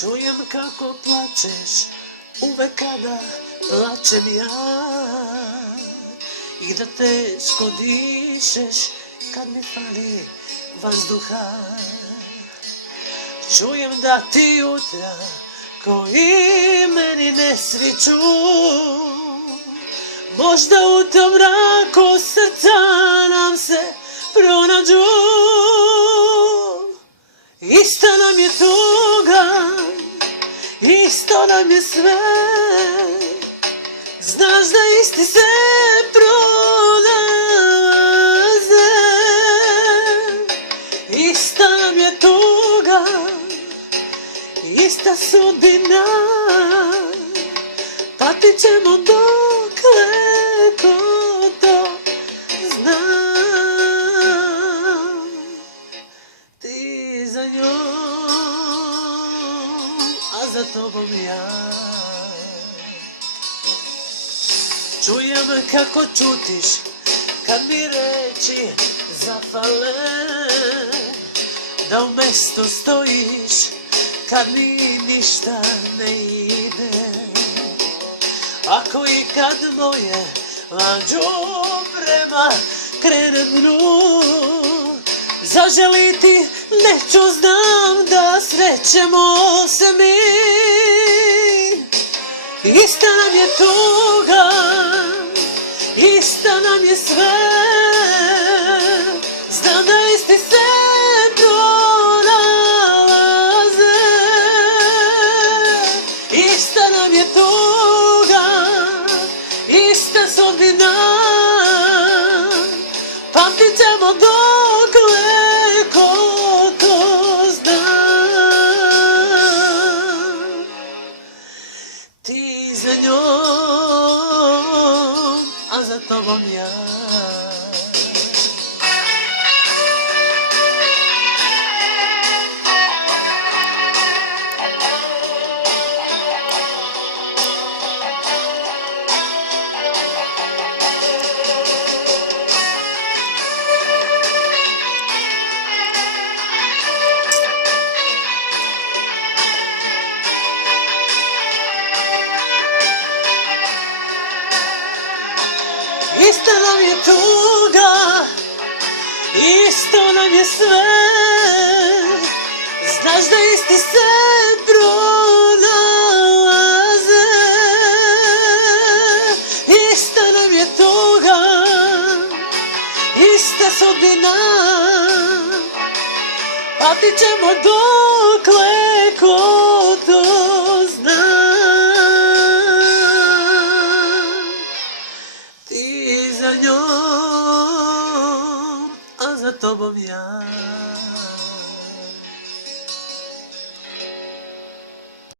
Čujem kako plačeš uvek kada plačem ja, i da teško dišeš kad mi fali vazduha. Čujem da ti jutra koji meni ne sviću, možda u tom mraku srca nam se pronađu. Isto nam je tuga, isto nam je sve, znaš da isti se pronalaze. Ista nam je tuga, ista sudbina, patit ćemo dokle ko to zna. Ti za njom, a za tobom ja. Čujem kako čutiš kad mi reči zafale, da u mestu stojiš kad mi ništa ne ide. Ako i kad moje đubrema krene dnu, zaželiti neću, znam da srećemo se mi. Ista nam je tuga, ista nam je sve, znam da isti se pronalaze. Ista nam je tuga, ista sudbina, pamtit ćemo dokle ko to zna. Ti za njom, a za tobom ja. Isto nam je tuga, isto nam je sve, znaš da isti se pronalaze. Ista nam je tuga, ista sudbina, patit ćemo dokle ko to zna. Za njom, a za tobom ja.